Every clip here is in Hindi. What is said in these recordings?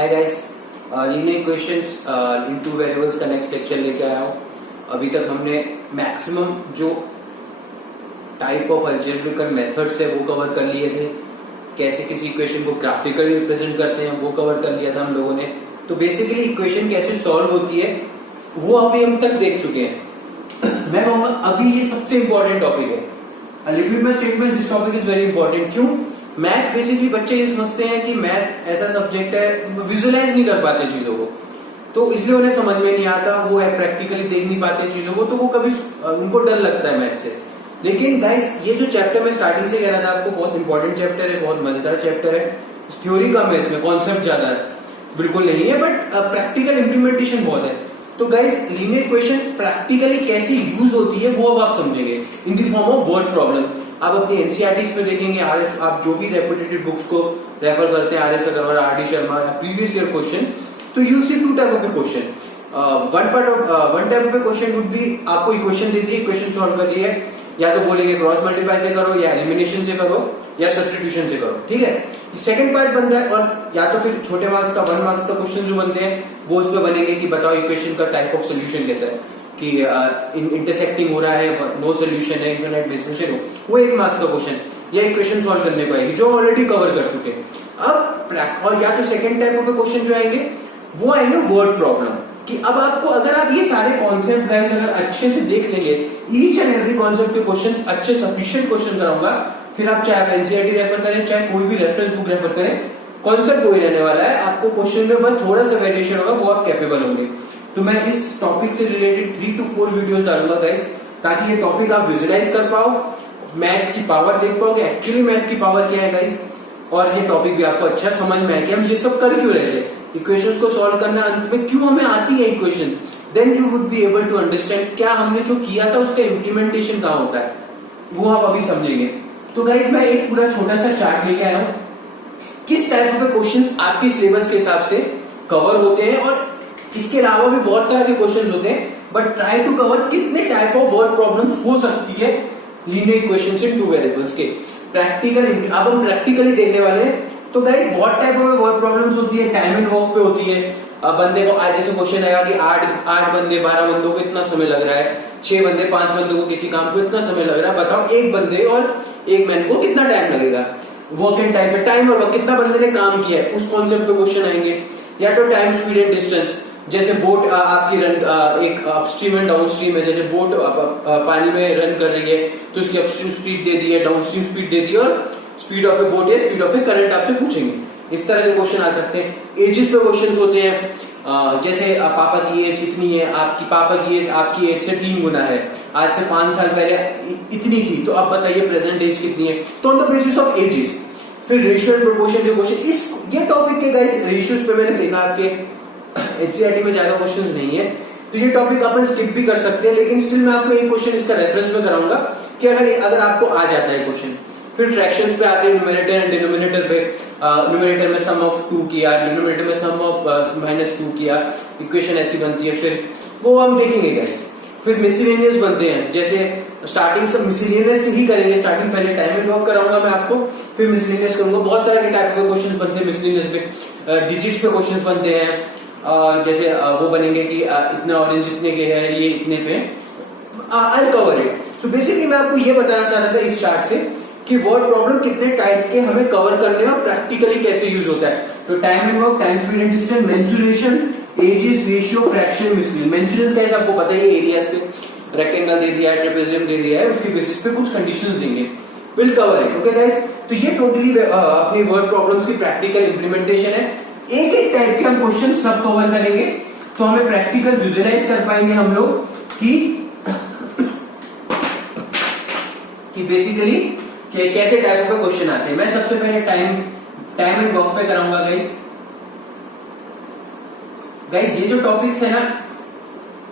हाय गाइस, लीनियर इक्वेशंस इन टू वेरिएबल्स का नेक्स्ट लेक्चर लेके आया हूँ। अभी तक हमने मैक्सिमम जो टाइप ऑफ अलजेब्रिकल मेथड्स है वो कवर कर लिए थे। कैसे किसी इक्वेशन को ग्राफिकली रिप्रेजेंट करते हैं वो कवर कर लिया था हम लोगों ने। तो बेसिकली इक्वेशन कैसे सॉल्व होती है वो अभी हम तक देख चुके हैं। मैं कहूंगा अभी ये सबसे इंपॉर्टेंट टॉपिक है। A little bit my statement, this topic is very important। क्यों? मैथ बेसिकली बच्चे ये समझते हैं कि मैथ ऐसा सब्जेक्ट है, विजुअलाइज नहीं कर पाते चीजों को, तो इसलिए उन्हें समझ में नहीं आता, वो प्रैक्टिकली देख नहीं पाते चीजों को, तो वो कभी उनको डर लगता है मैथ से। लेकिन गाइस, ये जो चैप्टर मैं स्टार्टिंग से कह रहा था आपको, बहुत इंपॉर्टेंट चैप्टर है, बहुत मजेदार चैप्टर है। थ्योरी कम है इसमें, कॉन्सेप्ट ज्यादा है, बिल्कुल नहीं है, बट प्रैक्टिकल इंप्लीमेंटेशन बहुत है। तो गाइस, लीनियर इक्वेशन प्रैक्टिकली कैसे यूज होती है वो अब आप समझेंगे in the form of word problem. आप अपने एनसीईआरटीज में देखेंगे, आरएस, आप जो भी रेपुटेटेड बुक्स को रेफर करते हैं, RS Agarwal, RD Sharma, previous year question, तो you see two type of a question. One type of a question would be, आपको इक्वेशन दे दी, इक्वेशन सॉल्व कर रही है, या तो बोलेंगे क्रॉस मल्टीप्लाई से करो, या एलिमिनेशन से करो, या सब्स्टिट्यूशन से करो, ठीक है। सेकंड पार्ट बनता है, और या तो फिर छोटे मार्क्स का 1 मार्क्स का क्वेश्चन जो बनते हैं वो उस पे बनेंगे कि बताओ इक्वेशन का टाइप ऑफ सोल्यूशन कैसा है, कि इंटरसेक्टिंग हो रहा है, नो सोल्यूशन है, इनफिनिट डिफरेंशियल हो, वो 1 मार्क्स का क्वेश्चन या इक्वेशन सॉल्व करने को आएगी जो ऑलरेडी कवर कर चुके हैं। अब और या तो सेकंड टाइप ऑफ क्वेश्चन जो आएंगे वो आएंगे वर्ड प्रॉब्लम, कि अब आपको अगर आप ये सारे कॉन्सेप्ट गाइस अगर अच्छे से देख लेंगे, ईच एंड एवरी कॉन्सेप्ट के क्वेश्चन अच्छे सफिशिएंट क्वेश्चन कराऊंगा, फिर आप चाहे आप एनसीईआरटी रेफर करें, चाहे कोई भी रेफरेंस बुक रेफर करें, कॉन्सेप्ट वही रहने वाला है। आपको क्वेश्चन में बस थोड़ा सा वेरिएशन होगा, वो आप कैपेबल होंगे। तो मैं इस टॉपिक से रिलेटेड 3 to 4 वीडियोस डालूंगा गाइस, ताकि ये टॉपिक आप विजुलाइज कर पाओ, मैथ की पावर देख पाओगे, एक्चुअली मैथ की पावर क्या है गाइस, और ये टॉपिक भी आपको अच्छा समझ में आए कि हम ये सब कर क्यों रहे थे, इक्वेशंस को सॉल्व करना अंत में क्यों हमें आती है equation. Then you would be able to understand क्या हमने जो किया था उसका इम्प्लीमेंटेशन कहाँ होता है, वो आप अभी समझेंगे। तो गाइस, मैं एक पूरा छोटा सा चार्ट लेके आया हूँ, किस टाइप ऑफ क्वेश्चंस आपकी सिलेबस के हिसाब से कवर होते हैं, और इसके अलावा भी बहुत तरह के क्वेश्चंस होते हैं, बट ट्राई टू कवर कितने टाइप ऑफ वर्ड प्रॉब्लम्स हो सकती है लीनियर इक्वेशंस इन 2 वेरिएबल्स के। प्रैक्टिकल अब हम प्रैक्टिकली देखने वाले हैं। तो गाइस, बहुत टाइप ऑफ वर्ड प्रॉब्लम्स होती है, टाइम एंड वर्क पे होती है। बंदे को आज जैसे क्वेश्चन आएगा कि 8 बंदे 12 बंदों को इतना समय लग रहा है, 6 बंदे 5 बंदों को किसी काम को इतना समय लग रहा है, बताओ एक बंदे और एक मैन को कितना टाइम लगेगा। वर्क एंड टाइम पे टाइम और वर्क, कितना बंदे ने काम किया है, उस कॉन्सेप्ट पे क्वेश्चन आएंगे। या तो टाइम, स्पीड एंड डिस्टेंस, जैसे बोट आपकी रन एक अपस्ट्रीम एंड डाउनस्ट्रीम है, जैसे बोट पानी में रन कर रही है तो उसकी अपस्ट्रीम स्पीड दे दी है, डाउनस्ट्रीम स्पीड दे दी, और स्पीड ऑफ ए बोट या स्पीड ऑफ ए करंट आपसे पूछेंगे। इस तरह के क्वेश्चन आ सकते हैं। एजेस पे क्वेश्चन होते हैं, जैसे पापा की एज इतनी है, आपकी पापा की एज आपकी एज से 3 गुना है, आज से 5 साल पहले इतनी थी, तो अब बताइए प्रेजेंट एज कितनी है। तो on the basis of ages. फिर रेशियो एंड प्रोपोर्शन के क्वेश्चन, इस ये टॉपिक के गाइस रेशियोज पे मैंने देखा आपके एनसीईआरटी में ज्यादा क्वेश्चन नहीं है, तो ये टॉपिक अपन स्किप भी कर सकते हैं, लेकिन स्टिल मैं आपको एक क्वेश्चन इसका रेफरेंस में कराऊंगा कि अगर आपको आ जाता है क्वेश्चन। फिर फ्रैक्शंस पे आते हैं, न्यूमरेटर एंड डिनोमिनेटर पे। न्यूमरेटर में सम ऑफ 2 किया, डिनोमिनेटर में सम ऑफ -2 किया, इक्वेशन ऐसी बनती है, फिर वो हम देखेंगे गाइस। फिर मिसलेनियस बनते हैं, जैसे स्टार्टिंग से मिसलेनियस ही करेंगे, स्टार्टिंग पहले टाइम एंड वर्क कराऊंगा मैं आपको, फिर मिसलेनियस करूंगा। बहुत तरह के टाइप के क्वेश्चन बनते हैं मिसलेनियस पे। डिजिट्स पे क्वेश्चन बनते हैं, जैसे वो बनेंगे कि इतना ऑरेंज इतने के है, ये इतने पे, I cover it. So basically मैं आपको ये बताना चाह रहा था इस चार्ट से कि वर्ड प्रॉब्लम कितने टाइप के हमें कवर करने हैं और प्रैक्टिकली कैसे यूज होता है। तो time and work, time, speed and distance, mensuration, ages, ratio, fraction, miscellaneous. Mensuration कैसे आपको पता है, एरियाज पे रेक्टेंगल दे दिया है, ट्रेपेजियम दे दिया है, उसके बेसिस पे कुछ कंडीशंस देंगे, will cover it. Okay guys, तो ये टोटली अपनी वर्ड प्रॉब्लम्स की प्रैक्टिकल इंप्लीमेंटेशन है। एक एक टाइप के हम क्वेश्चन सब कवर करेंगे, तो हमें प्रैक्टिकल विजुअलाइज कर पाएंगे हम लोग कि बेसिकली कैसे टाइप ऑफ क्वेश्चन आते हैं। मैं सबसे पहले टाइम एंड वर्क पे कराऊंगा गाइस। ये जो टॉपिक्स है ना,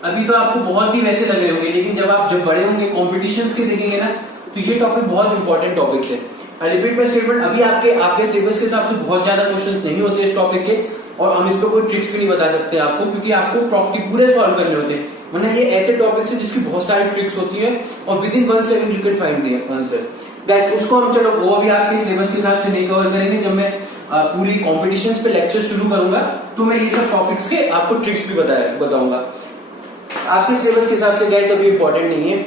अभी तो आपको बहुत ही वैसे लग रहे होंगे, लेकिन जब बड़े होंगे, कॉम्पिटिशन्स के देखेंगे ना, तो ये टॉपिक बहुत इंपॉर्टेंट टॉपिक है। रिपीट माय स्टेटमेंट, अभी आपके सिलेबस के हिसाब से बहुत ज्यादा क्वेश्चन नहीं होते इस टॉपिक के, और हम इस पर कोई ट्रिक्स भी नहीं बता सकते आपको, क्योंकि आपको पूरे सॉल्व करने होते हैं। वरना ये ऐसे टॉपिक्स है जिसकी बहुत सारी ट्रिक्स होती है, और with in 1 second you can find the answer. Guys, उसको हम चलो वो अभी आपके सिलेबस के हिसाब से नहीं कवर करेंगे। जब मैं पूरी कॉम्पिटिशन्स पे लेक्चर शुरू करूंगा, तो मैं ये सब टॉपिक्स के आपको ट्रिक्स भी बताऊंगा। आपके सिलेबस के हिसाब से गाइस अभी इंपॉर्टेंट नहीं है।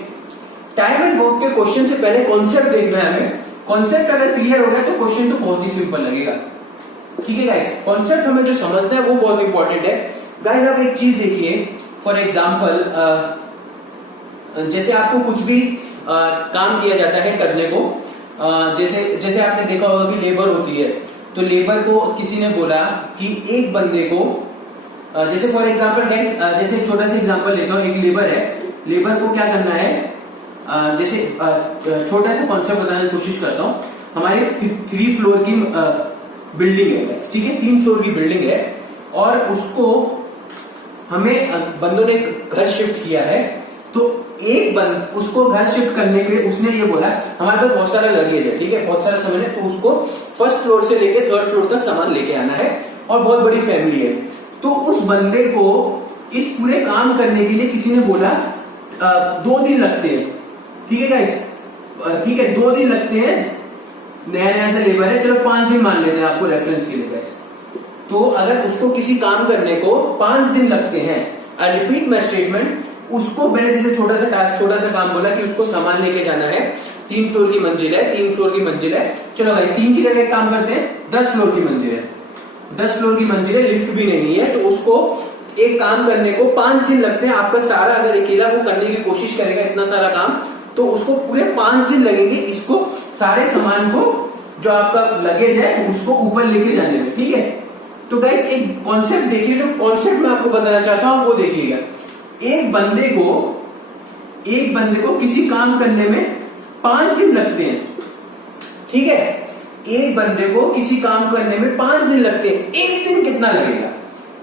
टाइम एंड वर्क के क्वेश्चन से पहले कॉन्सेप्ट देखना है हमें। कॉन्सेप्ट अगर क्लियर हो गया तो क्वेश्चन तो बहुत ही सिंपल लगेगा। ठीक है गाइस, कॉन्सेप्ट हमें जो समझना है वो बहुत इंपॉर्टेंट है। गाइस आप एक चीज देखिए, फॉर एग्जाम्पल जैसे आपको कुछ भी काम दिया जाता है करने को, जैसे आपने देखा होगा कि लेबर होती है, तो लेबर को किसी ने बोला कि एक बंदे को, जैसे फॉर एग्जाम्पल गाइस, जैसे छोटा सा एग्जाम्पल लेता हूँ, एक लेबर है, लेबर को क्या करना है, जैसे छोटा सा कॉन्सेप्ट बताने की कोशिश करता हूँ। हमारे 3 फ्लोर की बिल्डिंग है, ठीक है, 3 फ्लोर की बिल्डिंग है, और उसको हमें बंदों ने घर शिफ्ट किया है। तो एक बंद उसको घर शिफ्ट करने के लिए उसने ये बोला हमारे पास बहुत सारा लगेज है, ठीक है, बहुत सारा सामान है, तो उसको फर्स्ट फ्लोर से लेके 3rd फ्लोर तक सामान लेके आना है, और बहुत बड़ी फैमिली है। तो उस बंदे को इस पूरे काम करने के लिए किसी ने बोला 2 दिन लगते हैं, ठीक है गाइस, ठीक है, 2 दिन लगते हैं, नया सा लेबर है, चलो 5 दिन मान लेते हैं आपको रेफरेंस के लिए गाइस। तो अगर उसको किसी काम करने को 5 दिन लगते हैं, आई रिपीट माय स्टेटमेंट, उसको मैंने जैसे छोटा सा टास्क, छोटा सा काम बोला कि उसको सामान लेके जाना है, 3 फ्लोर की मंजिल है, 3 फ्लोर की मंजिल है, चलो भाई 3 की जगह काम करते हैं, 10 फ्लोर की मंजिल है, 10 फ्लोर की मंजिल है, लिफ्ट भी नहीं है, तो उसको एक काम करने को 5 दिन लगते हैं। आपका सारा अगर अकेला वो करने की कोशिश करेगा इतना सारा काम, तो उसको पूरे 5 दिन लगेंगे इसको सारे सामान को, जो आपका लगेज है, उसको ऊपर लेके जाने में, ठीक है। तो गाइस एक कॉन्सेप्ट देखिए, जो कॉन्सेप्ट मैं आपको बताना चाहता हूं वो देखिएगा। एक बंदे को किसी काम करने में 5 दिन लगते हैं, ठीक है, एक बंदे को किसी काम करने में 5 दिन लगते हैं। एक दिन कितना लगेगा,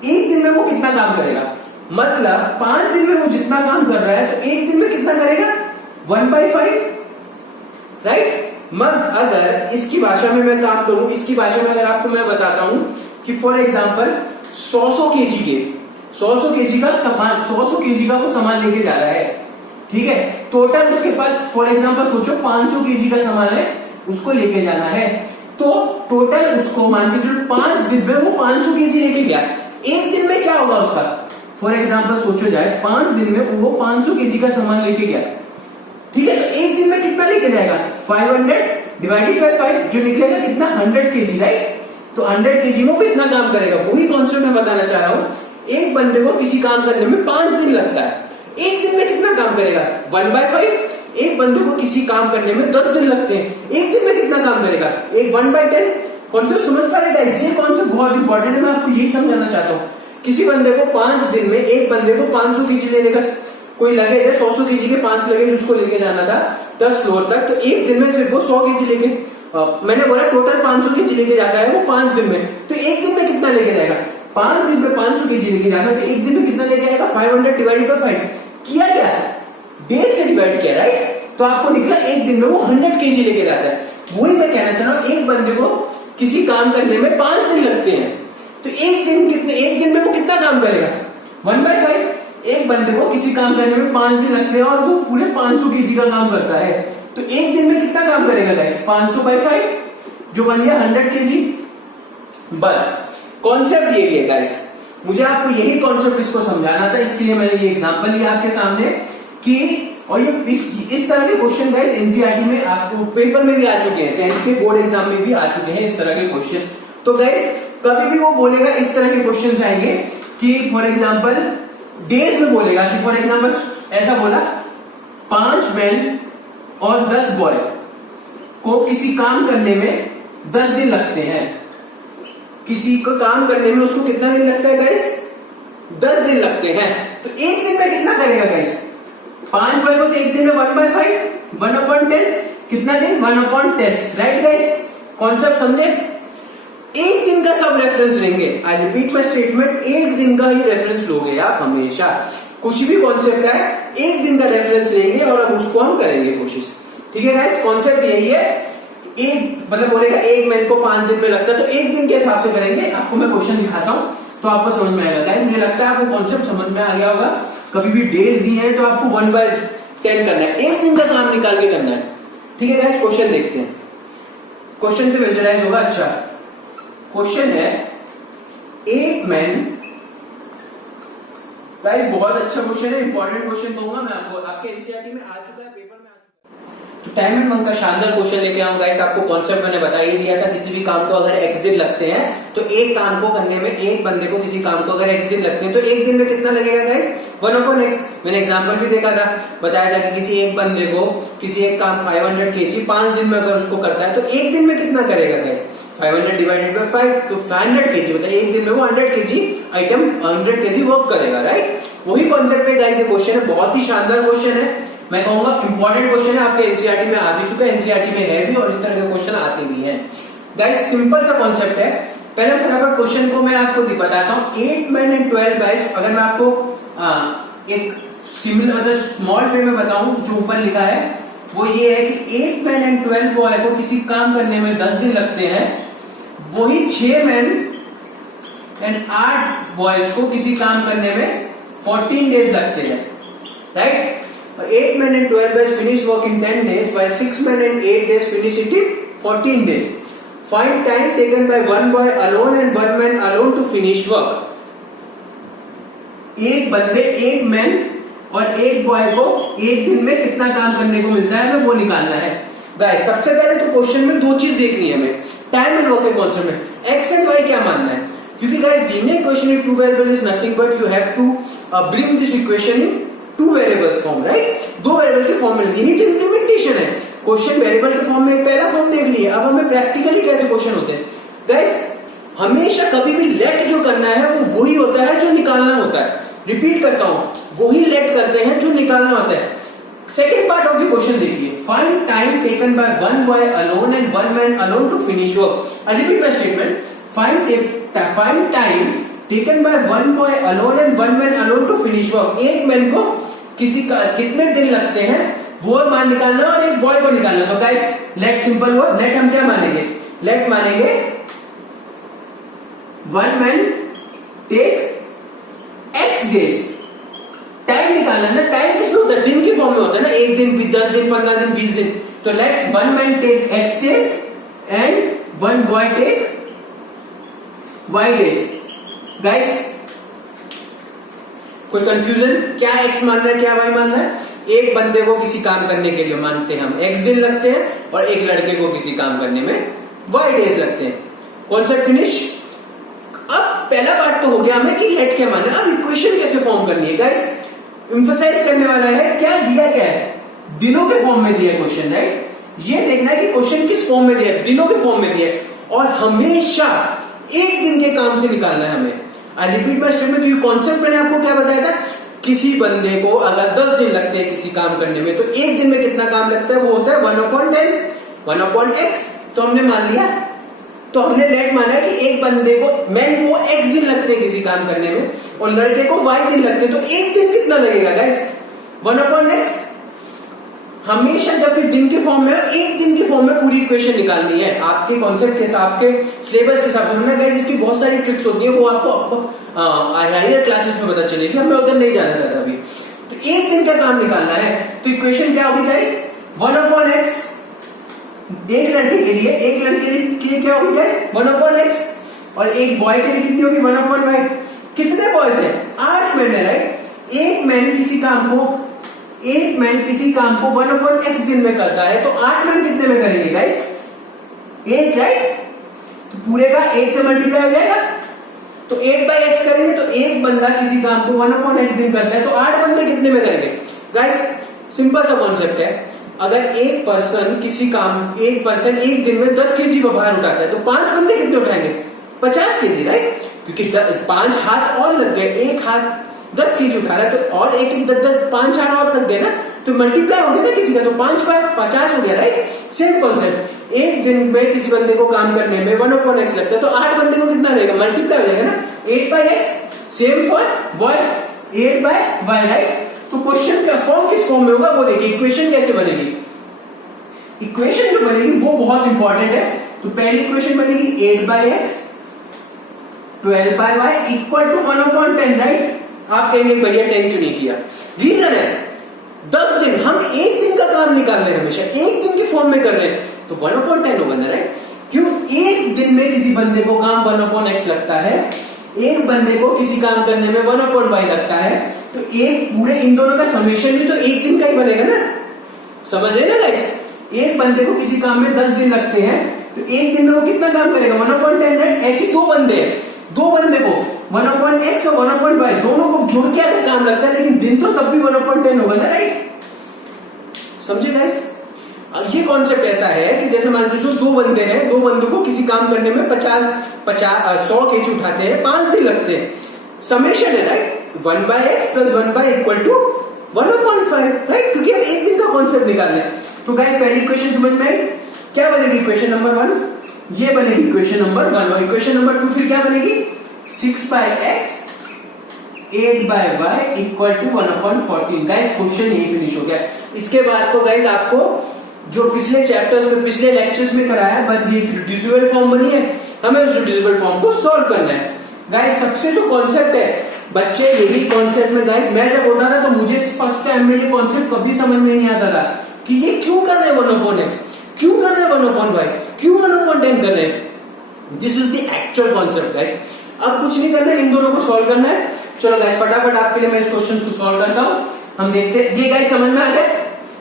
एक दिन में वो कितना काम करेगा, मतलब 5 दिन में वो जितना काम कर रहा है, तो एक दिन में कितना करेगा, 1/5, राइट। मत अगर इसकी भाषा में मैं काम करूं, इसकी भाषा में अगर आपको मैं बताता हूं कि फॉर एग्जांपल 100 केजी के 100 केजी का सामान, 100 केजी का वो सामान लेके जा रहा है, ठीक है, टोटल उसके पास फॉर एग्जांपल सोचो 500 केजी का सामान है, उसको लेके जाना है, तो टोटल उसको मान के चलो 5 दिन में वो 500 केजी लेके गया। एक दिन में क्या होगा उसका, फॉर एग्जांपल सोचो जाए 5 दिन में वो 500 केजी का सामान लेके गया, ठीक है, तो एक दिन में कितना लेके जाएगा, 500 डिवाइडेड बाय 5, जो निकलेगा कितना, 100 केजी, राइट। तो 100 केजी में वो इतना काम करेगा। वही कॉन्सेप्ट मैं बताना चाह रहा हूं, एक बंदे को किसी काम करने में 5 दिन लगता है, एक दिन में कितना काम करेगा, 1/5। एक बंदे को किसी काम करने में 10 दिन लगते हैं, एक दिन में कितना काम करेगा, एक 1/10। कॉन्सेप्ट समझ पा रहे हैं? ये कॉन्सेप्ट बहुत इंपॉर्टेंट है, मैं आपको यही समझाना चाहता हूँ। किसी बंदे को 5 दिन में, एक बंदे को 500 केजी लेने का कोई लगेज है, 100 केजी के 5 लगेज उसको लेके जाना था 10 फ्लोर तक, तो एक दिन में सिर्फ वो 100 केजी लेके, मैंने बोला टोटल 500 केजी लेके जाता है वो 5 दिन में, तो एक दिन में कितना लेके जाएगा, 5 दिन में 500 केजी लेके जाना, तो एक दिन में कितना लेके आएगा, 500 डिवाइडेड बाय 5 किया क्या, बेस से डिवाइड किया, राइट। तो आपको निकला एक दिन में वो 100 केजी लेके जाता है। वही मैं कहना चाह रहा हूं, एक बंदे को किसी काम करने में 5 दिन लगते हैं, तो एक दिन में वो कितना काम करेगा, 1/5। एक बंदे को किसी काम करने में 5 दिन लगते हैं और वो पूरे 500 केजी का काम करता है, तो एक दिन में कितना काम करेगा गाइस, 500/5, जो बन गया 100 केजी। बस कॉन्सेप्ट यही है गाइस, मुझे आपको यही कॉन्सेप्ट इसको समझाना था, इसके लिए मैंने ये एग्जांपल लिया आपके सामने कि, और ये इस तरह के क्वेश्चन गाइस एनसीईआरटी में आपको पेपर में भी आ चुके हैं, 10th के बोर्ड एग्जाम में भी आ चुके हैं इस तरह के क्वेश्चन। तो गाइस कभी भी वो बोलेगा इस तरह के क्वेश्चन आएंगे कि फॉर एग्जाम्पल डेज में बोलेगा कि फॉर एग्जाम्पल ऐसा बोला 5 मैन और 10 बॉय को किसी काम करने में 10 दिन लगते हैं। किसी को काम करने में उसको कितना दिन लगता है गाइस, 10 दिन लगते हैं, तो एक दिन में कितना करेगा गाइस, 5 बॉय को तो एक दिन में 1/5, 1/10, कितना दिन, 1/10, राइट गाइस। कॉन्सेप्ट समझे? एक दिन का सब रेफरेंस लेंगे, आई रिपीट माय स्टेटमेंट, एक दिन का ही रेफरेंस लोगे आप हमेशा, कुछ भी कॉन्सेप्ट है एक दिन का रेफरेंस लेंगे और अब उसको हम करेंगे कोशिश, ठीक है गाइस। कॉन्सेप्ट यही है, एक मतलब बोलेगा एक मैन को 5 दिन में लगता है, तो एक दिन के हिसाब से करेंगे। आपको मैं क्वेश्चन दिखाता हूं तो आपको समझ में आएगा गाइस। मुझे लगता है आपको कॉन्सेप्ट समझ में आ गया होगा। कभी भी डेज दिए हैं तो आपको 1/10 करना है, एक दिन का काम निकाल के करना है, ठीक है गाइस। क्वेश्चन देखते हैं, क्वेश्चन से विजुअलाइज होगा। अच्छा क्वेश्चन है 8 men, गाइस बहुत अच्छा क्वेश्चन है, इंपॉर्टेंट क्वेश्चन दूंगा मैं आपको, आपके एनसीईआरटी में आ चुका है, पेपर में आ चुका है। तो टाइम एंड मंथ का शानदार क्वेश्चन लेके आऊं गाइस। आपको कॉन्सेप्ट मैंने बता ही दिया था, किसी भी काम को अगर x दिन लगते हैं तो एक काम को करने में, एक बंदे को किसी काम को अगर x दिन लगते हैं तो एक दिन में कितना लगेगा गाइस, 1/x। मैंने एग्जांपल भी देखा था, बताया था कि किसी एक बंदे को किसी एक काम 500 kg 5 दिन में अगर उसको करता है तो एक दिन में कितना करेगा गाइस, 500 डिवाइडेड बाय 5, तो 500 kg, मतलब एक दिन में वो 100 kg आइटम 100 kg वर्क करेगा, राइट। वही कॉन्सेप्ट पे गाइस ये क्वेश्चन है, बहुत ही शानदार क्वेश्चन है, मैं कहूंगा इंपॉर्टेंट क्वेश्चन है, आपके एनसीईआरटी में आ भी चुका है, एनसीईआरटी में है भी, और इस तरह के क्वेश्चन आते भी हैं गाइस। सिंपल सा कॉन्सेप्ट है। पहले फटाफट क्वेश्चन को मैं आपको बताता हूं। 8 men and 12 boys, अगर मैं आपको एक सिमिलर स्मॉल वे में बताऊं, जो ऊपर लिखा है वो ये है कि 8 men and 12 बॉय को किसी काम करने में 10 दिन लगते हैं, वही 6 men and 8 बॉयज को किसी काम करने में 14 डेज लगते हैं, right. 8 men and 12 boys finish work in 10 days, while 6 men and 8 days finish it in 14 days. Find time taken by one boy alone and one man alone to finish work. एक बंदे, एक मैन और एक बॉय को एक दिन में कितना काम करने को मिलता है, हमें वो निकालना है गाइस। सबसे पहले तो क्वेश्चन में दो चीज देखनी है हमें, टाइम एंड वर्क के कॉन्सेप्ट में एक्स एंड वाई क्या मानना है, क्योंकि guys linear equation in two variable is nothing but you have to bring this equation in two variables form, right. दो वेरिएबल के फॉर्म में, यही तो इंप्लीमेंटेशन है। क्वेश्चन वेरिएबल के फॉर्म में एक पहला फॉर्म देख लिए, अब हमें प्रैक्टिकली कैसे क्वेश्चन होते हैं गाइस। हमेशा कभी भी लेट जो करना है वो वही होता है जो निकालना होता है। रिपीट करता हूं, वही लेट करते हैं जो निकालना होता है। Second part of the question देखिए, find time taken by one boy alone and one man alone to finish work. I repeat my statement, find time taken by one boy alone and one man alone to finish work. एक मैन को किसी का कितने दिन लगते हैं वो मान निकालना और एक बॉय को निकालना। तो गाइस लेट सिंपल हुआ, लेट हम क्या मानेंगे, लेट मानेंगे one man take x days. Time निकालना ना, टाइम किसमें होता है, दिन की फॉर्म में होता है ना, एक दिन, 10 दिन, 15 दिन, 20 दिन। तो let one man take x days and one boy take y days. Guys कोई कंफ्यूजन, क्या एक्स मानना है क्या वाई मानना है। एक बंदे को किसी काम करने के लिए मानते हैं हम एक्स दिन लगते हैं, और एक लड़के को किसी काम करने में वाई डेज लगते हैं। Concept finish. अब पहला पार्ट तो हो गया हमें कि लेट क्या मानना है। अब इक्वेशन कैसे फॉर्म करनी है गाइस, एम्फसाइज करने वाला है क्या दिया, क्या है दिनों के फॉर्म में दिया क्वेश्चन, राइट। ये देखना है कि क्वेश्चन किस फॉर्म में दिया है, दिनों के फॉर्म में दिया है, और हमेशा एक दिन के काम से निकालना है हमें। आई रिपीट माय स्टेटमेंट, ये कॉन्सेप्ट मैंने आपको क्या बताया था, किसी बंदे को अगर 10 दिन लगते हैं किसी काम करने में तो एक दिन में कितना काम लगता है, वो होता है 1/10, 1/x। तो हमने मान लिया, तो हमने लेट माना है कि एक बंदे को, मैन को x दिन लगते हैं किसी काम करने में और लड़के को y दिन लगते हैं, तो एक दिन कितना लगेगा गाइस, 1/x। हमेशा जब भी दिन के फॉर्म में, एक दिन की फॉर्म में पूरी इक्वेशन निकालनी है आपके कॉन्सेप्ट के हिसाब, के सिलेबस के हिसाब से। गाइस इसकी बहुत सारी ट्रिक्स होती है, वो आपको हायर क्लासेस में पता चलेगी, हमें उधर नहीं जाना चाहता अभी। तो एक दिन का काम निकालना है, तो इक्वेशन क्या होगी गाइस, 1/x। एक लड़के के लिए, एक लड़के के लिए क्या होगी गाइस, 1/x, और एक बॉय के लिए कितनी होगी, 1/y। कितने बॉयज हैं, 8 मैन है, राइट। एक मैन किसी काम को 1/x दिन में करता है, तो 8 मैन कितने में करेंगे गाइस, 8, राइट। तो पूरे का 8 से मल्टीप्लाई हो जाएगा, तो 8/x करेंगे, तो एक बंदा किसी काम को 1/x दिन करता है, तो 8 बंदे कितने में करेंगे गाइस। सिंपल सा कॉन्सेप्ट है, अगर एक पर्सन एक दिन में 10 kg बाहर उठाता है, तो 5 बंदे कितने उठाएंगे, 50 kg, राइट। क्योंकि 5 हाथ और लग गए, एक हाथ 10 kg उठा रहा है, तो और एक 5 हाथ और थक गए ना, तो मल्टीप्लाई हो गया ना किसी का, तो 5/50 हो गया, राइट। सेम कॉन्सेप्ट, एक दिन में किसी बंदे को काम करने में 1/x लगता है, तो 8 बंदे को कितना रहेगा, मल्टीप्लाई हो जाएगा ना, 8/x। Same for boy, 8/y, right. तो क्वेश्चन का फॉर्म किस फॉर्म में होगा वो देखिए, इक्वेशन कैसे बनेगी। इक्वेशन जो बनेगी वो बहुत इंपॉर्टेंट है। तो पहली इक्वेशन बनेगी 8/x 12/y equal to 1/10, right. आप कहेंगे भैया 10 क्यों नहीं किया, रीजन है 10 दिन, हम एक दिन का काम निकाल रहे हैं, हमेशा एक दिन की फॉर्म में कर रहे हैं, तो 1/10 होगा ना, राइट। क्यों, एक दिन में किसी बंदे को काम 1/x लगता है, एक बंदे को किसी काम करने में 1/y लगता है, तो एक पूरे इन दोनों का समेशन भी तो एक दिन का ही बनेगा ना। समझ रहे ना गाइस? एक बंदे को किसी काम में 10 दिन लगते हैं, तो एक दिन में वो कितना काम करेगा? 1/10, राइट? ऐसे दो बंदे को 1/x और 1/y दोनों को जोड़ के अगर काम लगता है, लेकिन दिन तो तब भी 1/10 होगा ना, राइट? समझे गाइस? अब ये कॉन्सेप्ट ऐसा है कि जैसे मान लीजिए दो बंदे हैं, दो बंदों को किसी काम करने में 100 केजी उठाते हैं, 5 दिन लगते हैं। समेशन है, right? 1/x plus 1/y equal to 1/5, right? क्योंकि हम एक दिन का कॉन्सेप्ट निकाल रहे हैं। तो गाइस पहली इक्वेशन समझ में आई? क्या बनेगी इक्वेशन नंबर 1? ये बनेगी इक्वेशन नंबर 1। और इक्वेशन नंबर 2 फिर क्या बनेगी? 6/x 8/y equal to 1/14। Guys question यही फिनिश हो गया। इसके बाद तो गाइस आपको जो पिछले चैप्टर्स में, पिछले लेक्चर्स में कराया है, बस ये रिड्यूसिबल फॉर्म बनी है, हमें उस रिड्यूसिबल फॉर्म को सॉल्व करना है। गाइस सबसे जो कॉन्सेप्ट है बच्चे, यही कॉन्सेप्ट में गाइस मैं जब होता था तो मुझे फर्स्ट टाइम में ये कॉन्सेप्ट कभी समझ में नहीं आता था कि ये क्यों कर रहे हैं 1/x, क्यों कर रहे हैं 1/y, क्यों 1/10 कर रहे हैं। This is the actual concept guys. अब कुछ नहीं करना है, इन दोनों को सॉल्व करना है। चलो गाइस फटाफट आपके लिए मैं इस क्वेश्चन को सॉल्व करता हूं। हम देखते हैं ये गाइस समझ में आ गया।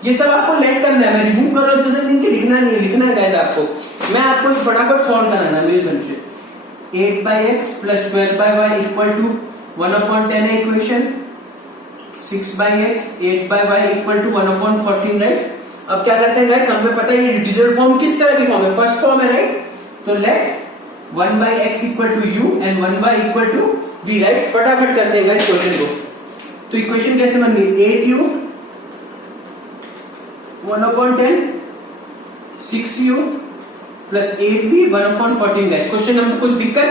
ये सब आपको लेट करना है, मैं रिमूव कर रहा हूं तो लिख के लिखना नहीं है, लिखना है गाइस आपको। मैं आपको फटाफट सॉल्व कराना है मेरे समझे। 8/x plus 12/y equal to 1/10 है equation. 6/x 8/y equal to 1/14, right? अब क्या करते हैं गाइस, हमें पता है ये रिड्यूसिबल फॉर्म किस तरह की फॉर्म है, फर्स्ट फॉर्म है, राइट? तो let 1/x equal to u and 1y equal to v, right? फटाफट करते हैं गाइस क्वेश्चन को। तो इक्वेशन कैसे बन गई? 8u 1/10 6u plus 8v 1/14। Guys question number कुछ दिक्कत?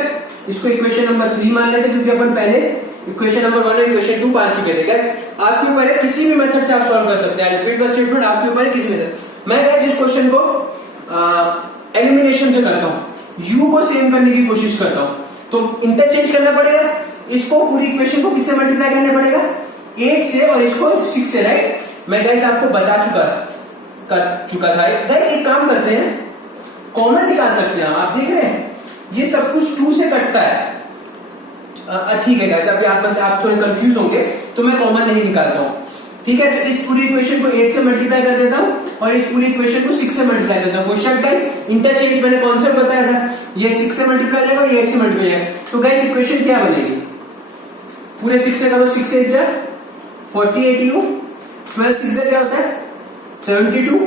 इसको इक्वेशन नंबर 3 मान लेते क्योंकि अपन पहले इक्वेशन नंबर 1 और इक्वेशन 2 पा चुके थे। गाइस आपके ऊपर है, किसी भी मेथड से आप सॉल्व कर सकते हैं। रिपीट बाय स्टेटमेंट आपके ऊपर है, किसी मेथड। मैं गाइस इस क्वेश्चन को एलिमिनेशन से करता हूं, u को सेम करने की कोशिश करता हूं। तो इंटरचेंज करना पड़ेगा, इसको पूरी इक्वेशन को किससे मल्टीप्लाई करना पड़ेगा? 8 से और इसको 6 से, राइट? मैं गाइस आपको बता चुका था। गाइस एक काम करते हैं, कॉमन निकाल सकते हैं आप देख रहे हैं ये सब कुछ 2 से कटता है। ठीक है गाइस, अभी आप थोड़े कंफ्यूज होंगे तो मैं कॉमन नहीं निकालता हूं, ठीक है? तो इस पूरी इक्वेशन को 8 से मल्टीप्लाई कर देता हूं और इस पूरी इक्वेशन को 6 से मल्टीप्लाई करता हूं। क्वेश्चन गाइस इंटरचेंज मैंने कॉन्सेप्ट बताया था, ये 6 से मल्टीप्लाई जाएगा, ये 8 से मल्टीप्लाई जाएगा। तो गाइस इक्वेशन क्या बनेगी? पूरे 6 से करो, 6 से 8 जा 48u 12 6 से क्या होता है 72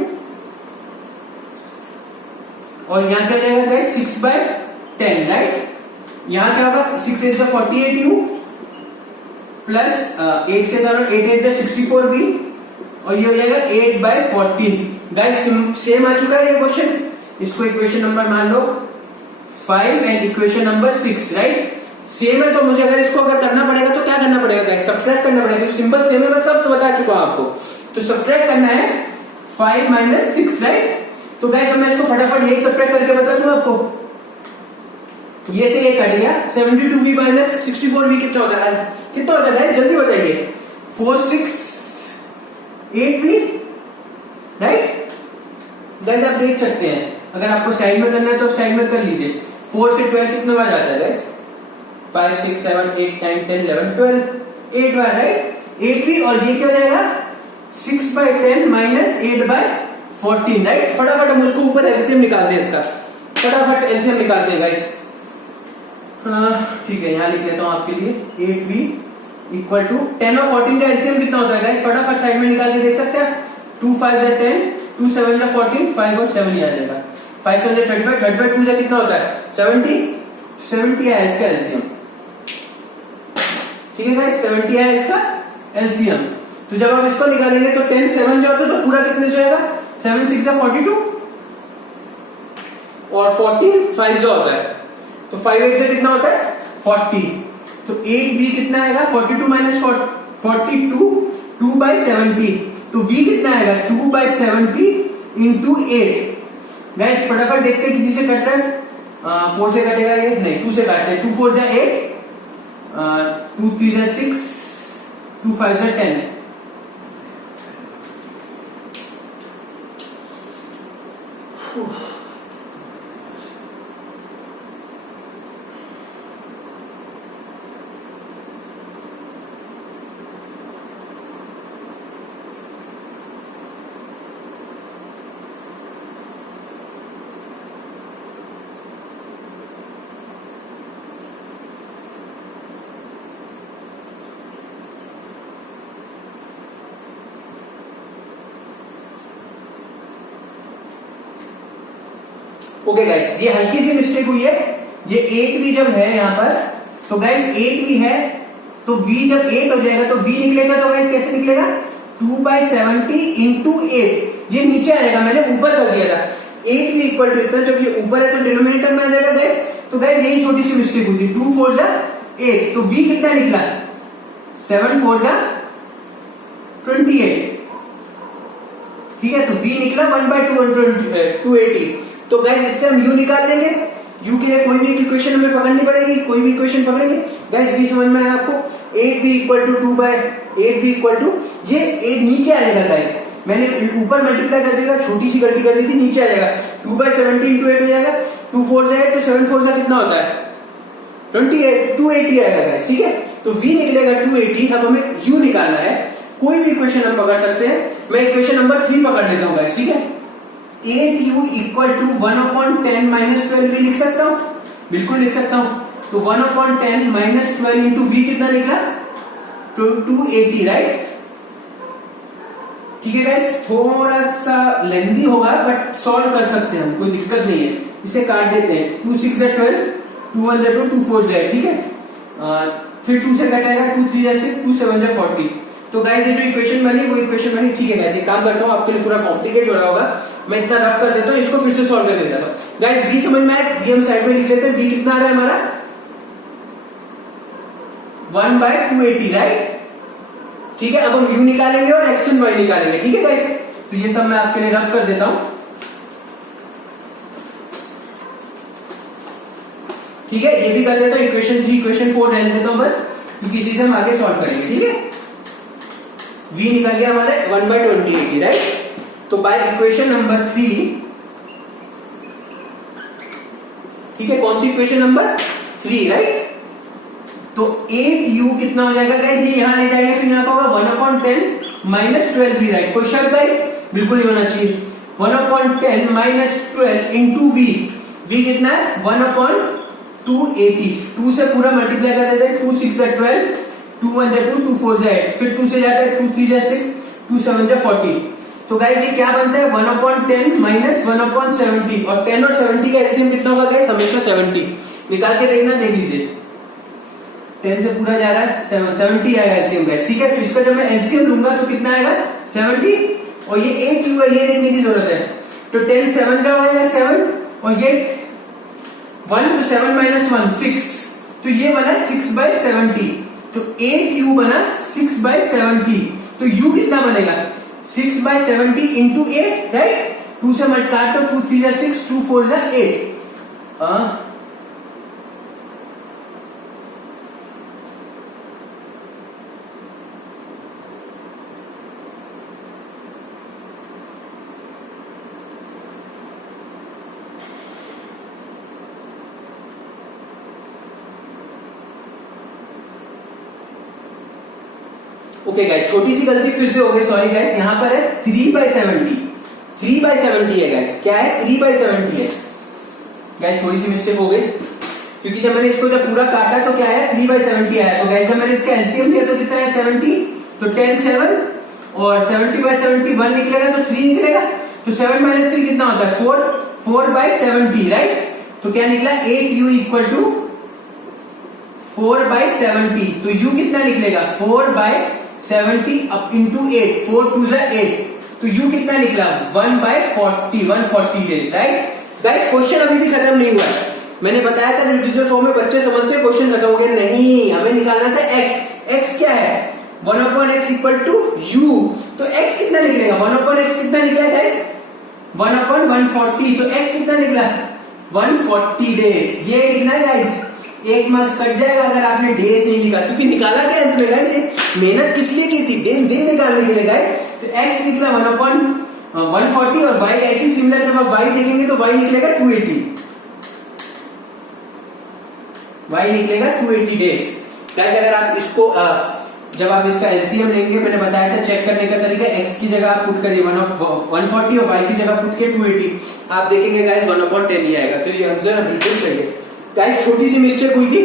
और यहां क्या जाएगा गाइस 6/10, राइट? यहां क्या होगा 6 8 48u प्लस 8 से करो 8 8 64v और ये हो जाएगा 8/14। गाइस सेम आ चुका है ये क्वेश्चन। इसको इक्वेशन नंबर मान लो 5 and equation number 6, right? Same है तो मुझे अगर इसको अगर करना पड़ेगा तो क्या करना पड़ेगा गाइस? सब्ट्रैक्ट करना पड़ेगा, क्योंकि सिंपल सेम है, मैं सब बता चुका हूं आपको। तो सब्ट्रैक्ट करना है 5 - 6, राइट? तो गाइस मैं इसको फटाफट यही सब्ट्रैक्ट करके बता दूं आपको। ये से ये कट गया 72v - 64v कितना होता है? कितना होता है जल्दी बताइए? 468v, right? गाइस आप देख सकते हैं, अगर आपको साइड में करना है तो आप साइड में कर लीजिए। 4 से 12 कितना बार जाता है गाइस? 5 6 7 8 9 10 11 12 8 बार, राइट? 8v और ये क्या हो जाएगा 6/10 - 8/14, राइट? फटाफट हम उसको ऊपर एलसीएम निकालते हैं, इसका फटाफट एलसीएम निकालते हैं गाइस। ठीक है, यहां लिख लेता हूं आपके लिए 8v इक्वल टू 10 और 14 का एलसीएम कितना होता है गाइस? फटाफट साइड में निकाल के देख सकते हैं। 2 5 = 10 2 7 = 14 5 और 7 ही आ जाएगा। 5 7 = 35 35 2 कितना होता है 70 आया इसका एलसीएम। ठीक है गाइस, 70 आया इसका एलसीएम। तो जब आप इसको निकालेंगे तो 10 7 जो होता है तो पूरा कितने से होगा 7 6 = 42 और 14 5 जो होता है तो 5 8 से कितना होता है 40। तो 8v कितना आएगा 42 - 42 2/70। तो v कितना आएगा 2/70 × 8। गाइस फटाफट देखते हैं किसी से कट रहा है। 4 से कटेगा ये नहीं, 2 से काटते हैं। 2 4 = 8 2 3 = 6 2 5 = 10। ओके गाइस, ये हल्की सी मिस्टेक हुई है। ये 8v जब है यहाँ पर, तो गाइस 8v है, तो v जब 8 हो जाएगा तो v निकलेगा, तो गाइस कैसे निकलेगा 2/70 इंटू 8, ये नीचे आएगा, मैंने ऊपर कर दिया था 8v इक्वल टू इतना, जब ये ऊपर है तो डिनोमिनेटर में आ जाएगा गाइस। तो गाइस यही छोटी सी मिस्टेक हुई थी, 2 4 8, तो v कितना निकला 7 4 28, ठीक है, तो v निकला 1/280। तो गाइस इससे हम u निकाल लेंगे, u के लिए कोई भी इक्वेशन हमें पकड़नी पड़ेगी, कोई भी इक्वेशन पकड़ेंगे। गाइस v समझ में आया आपको, 8v equal to 2/8v equal to, ये 8 नीचे आ जाएगा गाइस, मैंने ऊपर मल्टीप्लाई कर दिया, छोटी सी गलती कर दी थी, नीचे आ जाएगा 2/70 इंटू 8 हो जाएगा, 2 4 8, तो 7 4 कितना होता है 28, 280 आएगा गाइस, ठीक है। तो v निकलेगा 280। अब हमें u निकालना है, कोई भी इक्वेशन हम पकड़ सकते हैं, मैं इक्वेशन नंबर 3 पकड़ लेता हूँ गाइस, ठीक है। 8u इक्वल टू 1/10 माइनस 12 भी लिख सकता हूं, बिल्कुल लिख सकता हूं। तो 1/10 माइनस 12 इंटू v कितना निकला 280, राइट। ठीक है गाइस, थोड़ा सा लेंदी होगा बट सॉल्व कर सकते हैं हम, कोई दिक्कत नहीं है। इसे काट देते हैं, 2 6 12, 2 1 2, 2 4 ठीक है, फिर 2 से कटाएगा, 2 3 6, 2 7 40। तो गाइस ये जो इक्वेशन बनी वो इक्वेशन बनी, ठीक है गाइस। एक काम करता हूँ, आपके लिए पूरा कॉम्प्लिकेट हो रहा होगा, मैं इतना रफ कर देता हूँ, इसको फिर से सॉल्व कर देता हूँ गाइस। v समझ में आया, v हम साइड में लिख लेते हैं, v कितना आ रहा है हमारा 1/280, राइट, ठीक है। अब हम u निकालेंगे और x और y निकालेंगे, ठीक है गाइस। तो ये सब मैं आपके लिए रफ कर देता हूं, ठीक है। ये भी कर देता हूं, इक्वेशन 3 इक्वेशन 4 रहने देता हूं बस, क्योंकि इसी से हम आगे सॉल्व करेंगे, ठीक है। v निकल गया हमारे 1/2080, राइट। तो बाय इक्वेशन नंबर 3, ठीक है, कौन सी इक्वेशन नंबर 3, राइट। तो 8u कितना हो जाएगा गाइस, ये यहां ले जाएंगे, फिर यहां का होगा 1/10 माइनस 12v, राइट। कोई शक गाइस, बिल्कुल ही होना चाहिए। 1/10 माइनस 12 इंटू v, v कितना है 1/280, 2 से पूरा मल्टीप्लाई कर देते हैं, 2 6 12, 2 1 2, 2 4 8, फिर 2 से जाता है 2 3 6, 2 7 40। तो गाइस ये क्या बनता है 1/10 माइनस 1/70, और 10 और 70 का एलसीएम कितना होगा गाइस, हमेशा 70। निकाल के देखना, देख लीजिए, 10 से पूरा जा रहा है 70 आएगा एलसीएम गाइस, ठीक है। तो इसका जब मैं एलसीएम लूंगा तो कितना आएगा 70, और ये 8u है, ये देखने की जरूरत है। तो 10 7 का हो जाएगा 7, और ये 1 तो 7 माइनस 1 6, तो ये बना 6/70। तो 8u बना 6/70, तो u कितना बनेगा 6/70 इंटू 8, राइट। 2 से मल्टीप्लाई तो 2 3 6, 2 4 8। ओके गाइस, छोटी सी गलती फिर से हो गई, सॉरी गाइस। यहां पर है 3/70, 3/70 है गाइस, क्या है 3/70 है गाइस, थोड़ी सी मिस्टेक हो गई, क्योंकि जब मैंने इसको जब पूरा काटा तो क्या है 3/70 आया। तो गाइस जब मैंने इसका एलसीएम लिया तो कितना है 70, तो 10 7, और 70/70 1 निकलेगा तो 3 निकलेगा, तो 7 माइनस 3 कितना होता है 4, 4/70, राइट। तो क्या निकला 8u इक्वल टू 4/70, तो u कितना निकलेगा 4/70 अप इंटू 8, 4 2 8, तो u कितना निकला 1/40, 140 डेज, राइट। गाइस क्वेश्चन अभी भी खत्म नहीं हुआ है, मैंने बताया था रिड्यूसर फॉर्म में बच्चे समझते हैं क्वेश्चन खत्म हो गया, नहीं, हमें निकालना था x। x क्या है 1/x इक्वल टू u, तो x कितना निकलेगा 1/x कितना निकला गाइस 1/140, तो x कितना निकला 140 डेज। ये लिखना है गाइस, एक मार्क्स कट जाएगा अगर आपने डेज नहीं लिखा, क्योंकि निकाला क्या अंत में गाइस, मेहनत किस लिए की थी, दिन निकालने के लिए गाइस। तो x निकला 1/140, और y ऐसी सिमिलर, जब आप y देखेंगे तो y निकलेगा 280, y निकलेगा 280 डेज। गाइस अगर आप इसको जब आप इसका एलसीएम लेंगे, मैंने बताया था चेक करने का तरीका, x की जगह आप पुट करिए 140 और y की जगह पुट के 280, आप देखेंगे गाइस 1/10 ही आएगा। तो ये आंसर बिल्कुल सही है गाइस। छोटी सी मिस्टेक हुई थी,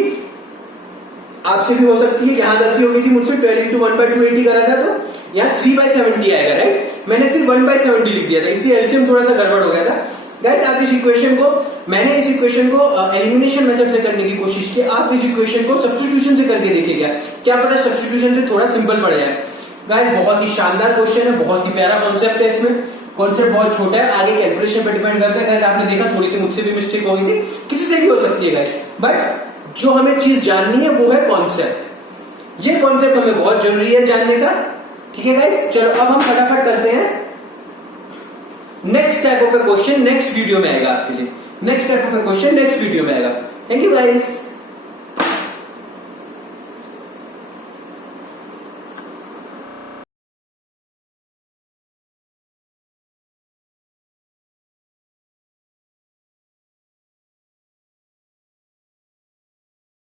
आपसे भी हो सकती है, यहाँ गलती हो गई थी मुझसे, 12 into 1/280 करा था, तो यहाँ 3/70 आएगा, राइट। मैंने सिर्फ 1/70 लिख दिया था, इसलिए एलसीएम थोड़ा सा गड़बड़ हो गया था। गाइस आप इस इक्वेशन को, मैंने इस इक्वेशन को एलिमिनेशन मेथड से करने की कोशिश की, आप इस इक्वेशन को सब्स्टिट्यूशन से करके देखिएगा, क्या पता सब्स्टिट्यूशन से थोड़ा सिंपल पड़ जाए। गाइस बहुत ही शानदार क्वेश्चन है, बहुत ही प्यारा कॉन्सेप्ट है, इसमें कॉन्सेप्ट बहुत छोटा है, आगे कैलकुलेशन पर डिपेंड करता है। गाइस आपने देखा थोड़ी सी मुझसे भी मिस्टेक हो गई थी, किसी से भी हो सकती है गाइस, बट जो हमें चीज जाननी है वो है कॉन्सेप्ट। ये कॉन्सेप्ट हमें बहुत जरूरी है जानने का, ठीक है गाइस। चलो अब हम फटाफट करते हैं next type of a question, next video में आएगा आपके लिए। Next type of a question next video में आएगा। Thank you guys.